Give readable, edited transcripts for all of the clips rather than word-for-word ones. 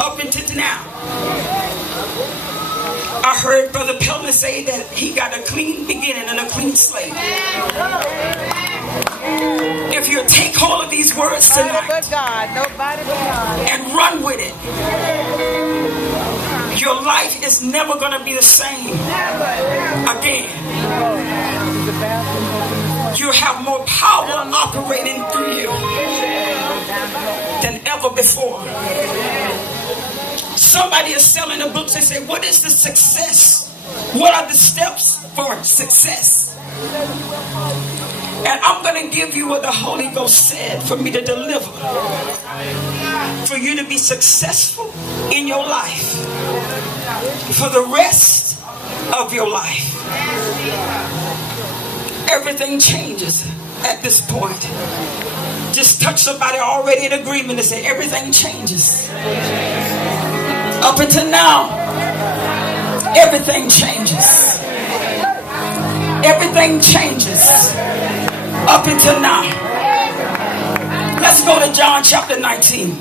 up until now. I heard Brother Pellman say that he got a clean beginning and a clean slate. If you take hold of these words tonight and run with it, your life is never going to be the same again. You have more power operating through you than ever before. Somebody is selling the books and say, what is the success? What are the steps for success? And I'm going to give you what the Holy Ghost said for me to deliver. For you to be successful in your life. For the rest of your life. Everything changes at this point. Just touch somebody already in agreement and say, everything changes. Up until now, everything changes. Everything changes. Up until now. Let's go to John chapter 19.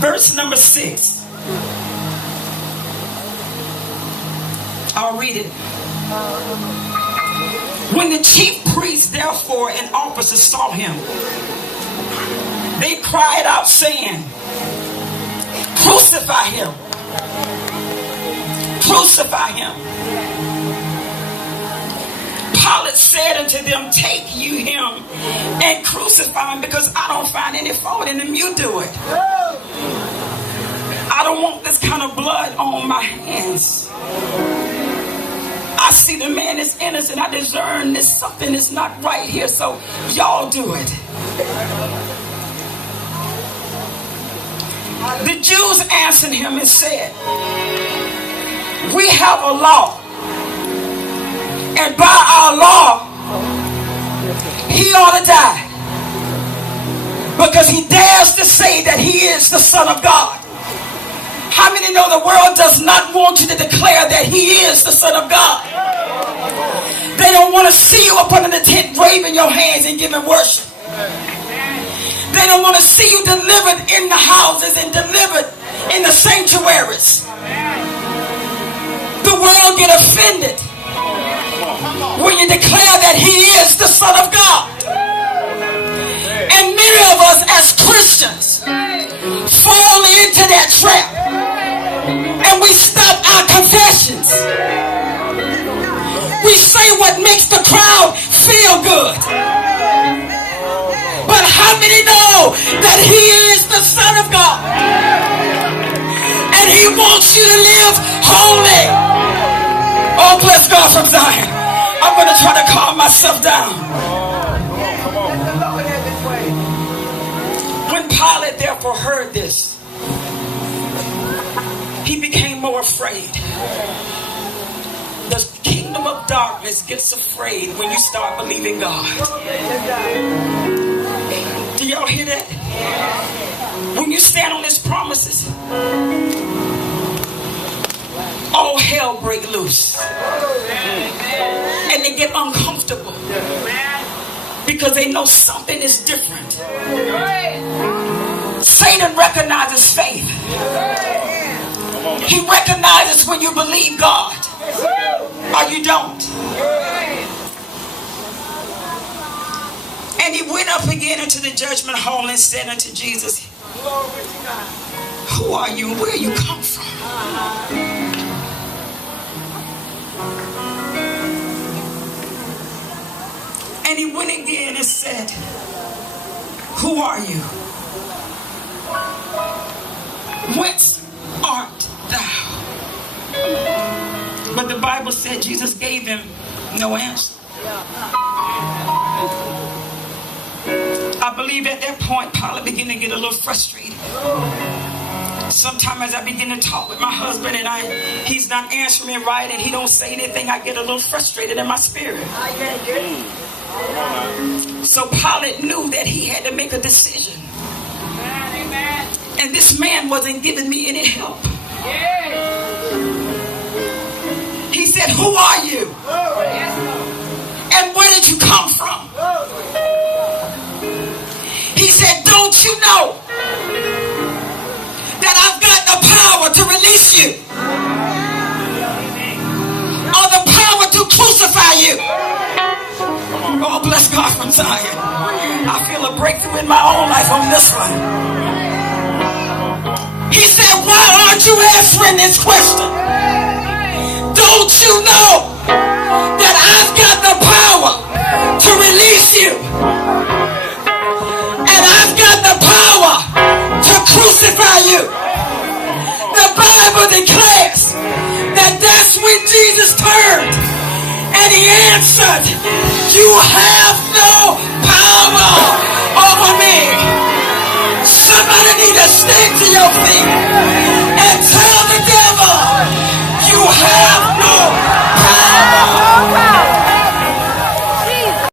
Verse number 6. I'll read it. When the chief priests, therefore, and officers saw him, they cried out, saying, crucify him. Crucify him. Pilate said unto them, take you him and crucify him, because I don't find any fault in him. You do it. I don't want this kind of blood on my hands. I see the man is innocent. I discern that something is not right here. So y'all do it. The Jews answered him and said, we have a law. And by our law, he ought to die. Because he dares to say that he is the Son of God. How many know the world does not want you to declare that he is the Son of God? They don't want to see you up under the tent waving your hands and giving worship. They don't want to see you delivered in the houses and delivered in the sanctuaries. The world get offended when you declare that he is the Son of God. And many of us as Christians fall into that trap. And we stop our confessions. We say what makes the crowd feel good. But how many know that he is the Son of God? And he wants you to live holy. Oh, bless God from Zion. I'm going to try to calm myself down. When Pilate therefore heard this, he became more afraid. The kingdom of darkness gets afraid when you start believing God. Do y'all hear that? When you stand on his promises, all hell break loose. And they get uncomfortable because they know something is different. Satan recognizes faith. He recognizes when you believe God or you don't. And he went up again into the judgment hall and said unto Jesus, who are you? Where you come from? And he went again and said, who are you? Whence art thou? But the Bible said Jesus gave him no answer. I believe at that point Pilate began to get a little frustrated. Sometimes as I begin to talk with my husband and he's not answering me right and he don't say anything, I get a little frustrated in my spirit. So Pilate knew that he had to make a decision. And this man wasn't giving me any help. He said, who are you? And where did you come from? He said, don't you know that I've got the power to release you, or the power to crucify you? Oh, bless God from Zion. I feel a breakthrough in my own life on this one. He said, why aren't you answering this question? Don't you know that I've got the power to release you? And I've got the power to crucify you. The Bible declares that that's when Jesus turned and he answered, you have no power over me. Somebody need to stand to your feet and tell the devil, you have